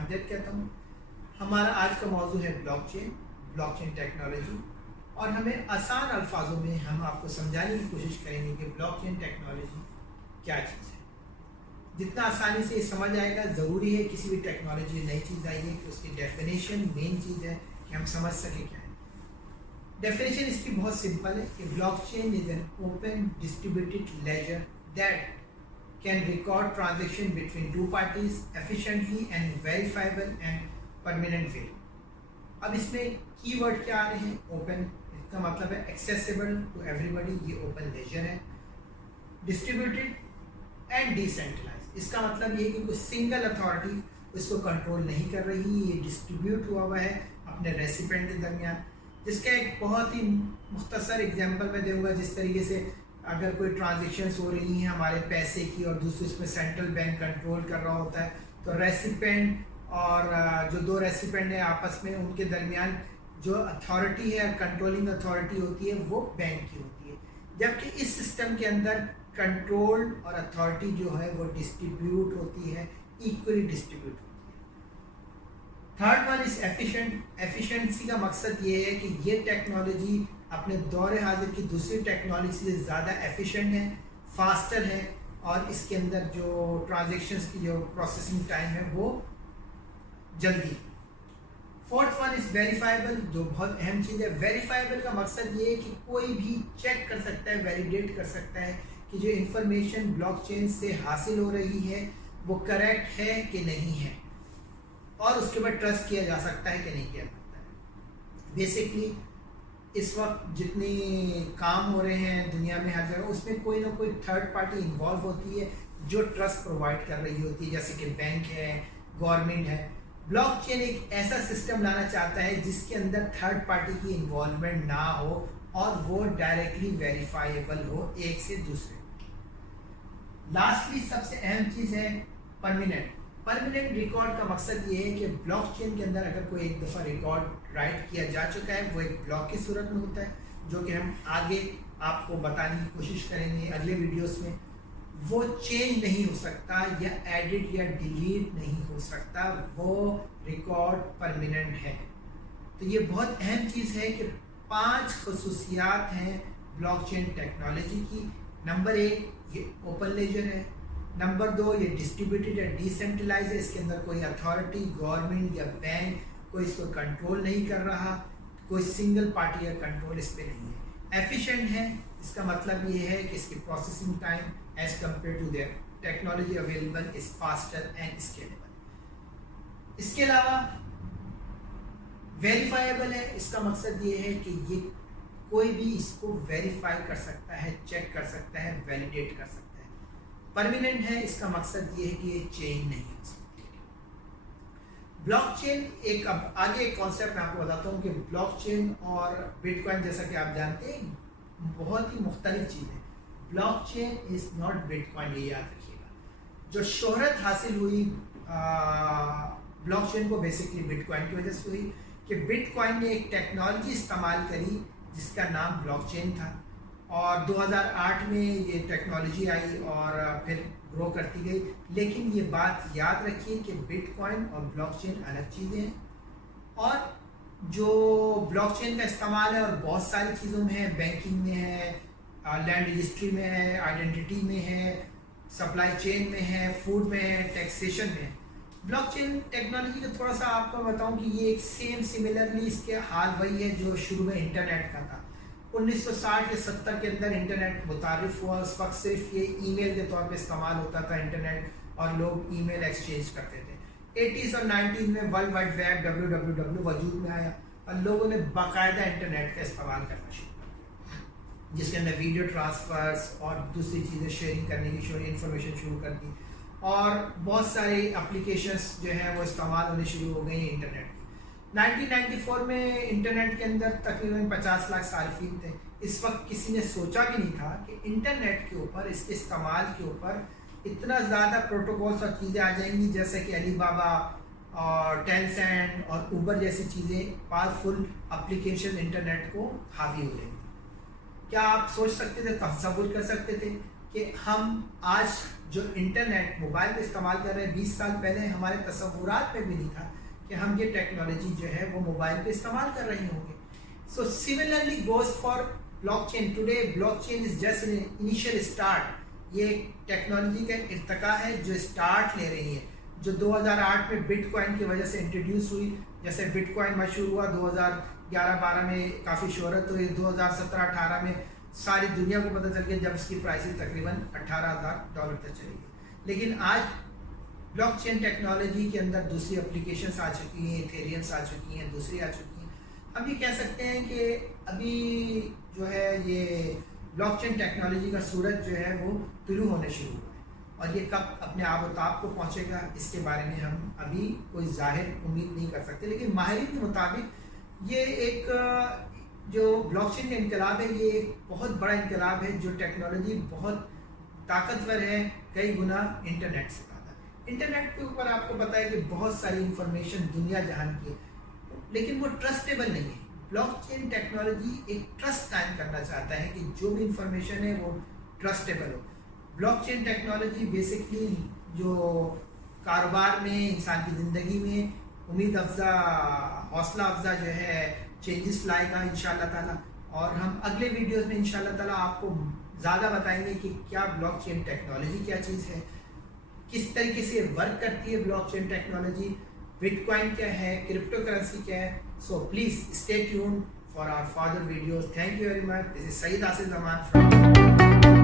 आमदीद कहता हूँ। हमारा आज का मौजू है ब्लॉक चेन टेक्नोलॉजी, और हमें आसान अल्फाजों में हम आपको समझाने की कोशिश करेंगे कि ब्लॉक चेन टेक्नोलॉजी क्या चीज़ है। जितना आसानी से ये समझ आएगा, ज़रूरी है किसी भी टेक्नोलॉजी नई चीज़ आई है कि उसकी डेफिनेशन मेन चीज़ है कि हम समझ सकें क्या है। डेफिनेशन इसकी बहुत सिंपल है कि blockchain is an open distributed ledger that can record transaction between two parties efficiently and verifiable and permanent way. अब इसमें कीवर्ड क्या आ रहे हैं? ओपन, इसका मतलब है एक्सेसिबल टू एवरीबॉडी, ये ओपन लेजर है। डिस्ट्रीब्यूटेड एंड डिसेंट्रलाइज, इसका मतलब ये है कि कोई सिंगल अथॉरिटी उसको कंट्रोल नहीं कर रही, ये डिस्ट्रीब्यूट हुआ है अपने रेसिपेंट के दरमियान। जिसका एक बहुत ही मुख्तसर एग्जांपल मैं दूंगा, जिस तरीके से अगर कोई ट्रांजैक्शंस हो रही हैं हमारे पैसे की और दूसरे उसमें सेंट्रल बैंक कंट्रोल कर रहा होता है, तो रेसिपेंट और जो दो रेसिपेंट हैं आपस में, उनके दरमियान जो अथॉरिटी है, कंट्रोलिंग अथॉरिटी होती है, वो बैंक की होती है। जबकि इस सिस्टम के अंदर कंट्रोल और अथॉरिटी जो है वो डिस्ट्रीब्यूट होती है, इक्वली डिस्ट्रीब्यूट होती है। Third one is efficient. Efficiency का मकसद ये है कि ये टेक्नोलॉजी अपने दौर हाजिर की दूसरी टेक्नोलॉजी से ज़्यादा एफिशिएंट है, फास्टर है, और इसके अंदर जो ट्रांजैक्शंस की जो प्रोसेसिंग टाइम है वो जल्दी। फोर्थ वन इज वेरीफाइबल, जो बहुत अहम चीज़ है। वेरीफाइबल का मकसद ये है कि कोई भी चेक कर सकता है, वैलिडेट कर सकता है कि जो इंफॉर्मेशन ब्लॉकचेन से हासिल हो रही है वो करेक्ट है कि नहीं है, और उसके ऊपर ट्रस्ट किया जा सकता है कि नहीं किया सकता है। बेसिकली इस वक्त जितने काम हो रहे हैं दुनिया में हर जगह, उसमें कोई ना कोई थर्ड पार्टी इन्वॉल्व होती है जो ट्रस्ट प्रोवाइड कर रही होती है, जैसे कि बैंक है, गवर्नमेंट है। ब्लॉकचेन एक ऐसा सिस्टम लाना चाहता है जिसके अंदर थर्ड पार्टी की इन्वॉल्वमेंट ना हो और वो डायरेक्टली वेरीफाइबल हो एक से दूसरे। लास्टली सबसे अहम चीज़ है परमानेंट। परमानेंट रिकॉर्ड का मकसद ये है कि ब्लॉकचेन के अंदर अगर कोई एक दफ़ा रिकॉर्ड राइट किया जा चुका है, वो एक ब्लॉक की सूरत में होता है, जो कि हम आगे आपको बताने की कोशिश करेंगे अगले वीडियोस में। वो चेंज नहीं हो सकता या एडिट या डिलीट नहीं हो सकता, वो रिकॉर्ड परमानेंट है। तो ये बहुत अहम चीज़ है कि 5 खसूसियात हैं ब्लॉकचेन टेक्नोलॉजी की। नंबर 1, ये ओपन लेजर है। नंबर 2, ये डिस्ट्रीब्यूटेड या डिसेंट्रलाइज है, इसके अंदर कोई अथॉरिटी, गवर्नमेंट या बैंक कोई इसको कंट्रोल नहीं कर रहा, कोई सिंगल पार्टी या कंट्रोल इस पर नहीं है। एफिशिएंट है, इसका मतलब ये है कि इसकी processing time as compared to their technology available is faster and scalable. इसके अलावा वेरीफाइबल है, इसका मकसद ये है कि ये कोई भी इसको वेरीफाई कर सकता है, चेक कर सकता है, वैलिडेट कर सकता है। परमानेंट है, इसका मकसद ये है कि ये चेंज नहीं हो सकती। ब्लॉकचेन एक, अब आगे एक कॉन्सेप्ट मैं आपको बताता हूँ कि ब्लॉकचेन और बिटकॉइन, जैसा कि आप जानते हैं, बहुत ही मुख्तलिफ चीज़ है। ब्लॉकचेन इज नॉट बिटकॉइन, ये याद रखिएगा। जो शोहरत हासिल हुई ब्लॉकचेन को बेसिकली बिटकॉइन की वजह से हुई कि बिटकॉइन ने एक टेक्नोलॉजी इस्तेमाल करी जिसका नाम ब्लॉकचेन था, और 2008 में ये टेक्नोलॉजी आई और फिर ग्रो करती गई। लेकिन ये बात याद रखिए कि बिटकॉइन और ब्लॉकचेन अलग चीज़ें हैं, और जो ब्लॉकचेन का इस्तेमाल है और बहुत सारी चीज़ों में है, बैंकिंग में है, लैंड रजिस्ट्री में है, आइडेंटिटी में है, सप्लाई चेन में है, फूड में है, टैक्सेशन में है। ब्लॉकचेन टेक्नोलॉजी का थोड़ा सा आपको बताऊं कि ये एक सिमिलरली इसके हाल वही है जो शुरू में इंटरनेट का था। 1960 या 70 के अंदर इंटरनेट मुतारिफ हुआ। उस वक्त सिर्फ ये ईमेल के तौर पे इस्तेमाल होता था इंटरनेट, और लोग ईमेल एक्सचेंज करते थे। 80s और 90s में वर्ल्ड वाइड वेब WWW वजूद में आया और लोगों ने बाकायदा इंटरनेट का इस्तेमाल करना शुरू कर दिया, जिसके अंदर वीडियो ट्रांसफर्स और दूसरी चीज़ें शेयरिंग करने की इंफॉर्मेशन शुरू कर दी, और बहुत सारे एप्लीकेशंस जो हैं वो इस्तेमाल होने शुरू हो गई इंटरनेट की। 1994 में इंटरनेट के अंदर तकरीबन 50 लाख सार्फिन थे। इस वक्त किसी ने सोचा भी नहीं था कि इंटरनेट के ऊपर, इसके इस्तेमाल के ऊपर इतना ज़्यादा प्रोटोकॉल्स और चीज़ें आ जाएंगी, जैसे कि अली बाबा और टेंसेंट और उबर जैसी चीज़ें, पावरफुल एप्लीकेशन इंटरनेट को हावी हो जाएंगी। क्या आप सोच सकते थे, तसव्वुर कर सकते थे کہ ہم آج جو انٹرنیٹ موبائل پہ استعمال کر رہے ہیں 20 سال پہلے ہمارے تصورات میں بھی نہیں تھا کہ ہم یہ ٹیکنالوجی جو ہے وہ موبائل پہ استعمال کر رہے ہوں گے. So similarly goes for blockchain. Today blockchain is just an initial start. یہ ٹیکنالوجی کا ارتقا ہے جو اسٹارٹ لے رہی ہے, جو 2008 میں بٹ کوائن کی وجہ سے انٹروڈیوس ہوئی. جیسے بٹ کوائن مشہور ہوا 2011-12 میں کافی شہرت ہوئی, 2017-18 میں ساری دنیا کو پتہ چل گیا جب اس کی پرائسز تقریباً $18,000 تک چلی گئی. لیکن آج بلاک چین ٹیکنالوجی کے اندر دوسری اپلیکیشنس آ چکی ہیں, ایتھیریمس آ چکی ہیں, دوسری آ چکی ہیں. ہم یہ کہہ سکتے ہیں کہ ابھی جو ہے یہ بلاک چین ٹیکنالوجی کا سورج جو ہے وہ طلوع ہونے شروع ہوا ہے, اور یہ کب اپنے آب و تاب کو پہنچے گا اس کے بارے میں ہم ابھی کوئی ظاہر امید نہیں کر سکتے. لیکن ماہرین کے مطابق یہ ایک جو بلاک چین کا انقلاب ہے یہ ایک بہت بڑا انقلاب ہے, جو ٹیکنالوجی بہت طاقتور ہے کئی گنا انٹرنیٹ سے زیادہ. انٹرنیٹ کے اوپر آپ کو پتہ ہے کہ بہت ساری انفارمیشن دنیا جہان کی ہے, لیکن وہ ٹرسٹیبل نہیں ہے. بلاک چین ٹیکنالوجی ایک ٹرسٹ قائم کرنا چاہتا ہے کہ جو بھی انفارمیشن ہے وہ ٹرسٹیبل ہو. بلاک چین ٹیکنالوجی بیسکلی جو کاروبار میں, انسان کی زندگی میں امید افزا, حوصلہ افزا جو ہے چینجز لائے گا انشاءاللہ تعالیٰ. اور ہم اگلے ویڈیوز میں انشاءاللہ تعالیٰ آپ کو زیادہ بتائیں گے کہ کیا بلاک چین ٹیکنالوجی کیا چیز ہے, کس طریقے سے ورک کرتی ہے blockchain technology, but coin کیا ہے, کرپٹو کرنسی کیا ہے. So please stay tuned for our further videos. Thank you very much. This is Saeed Asif Zaman from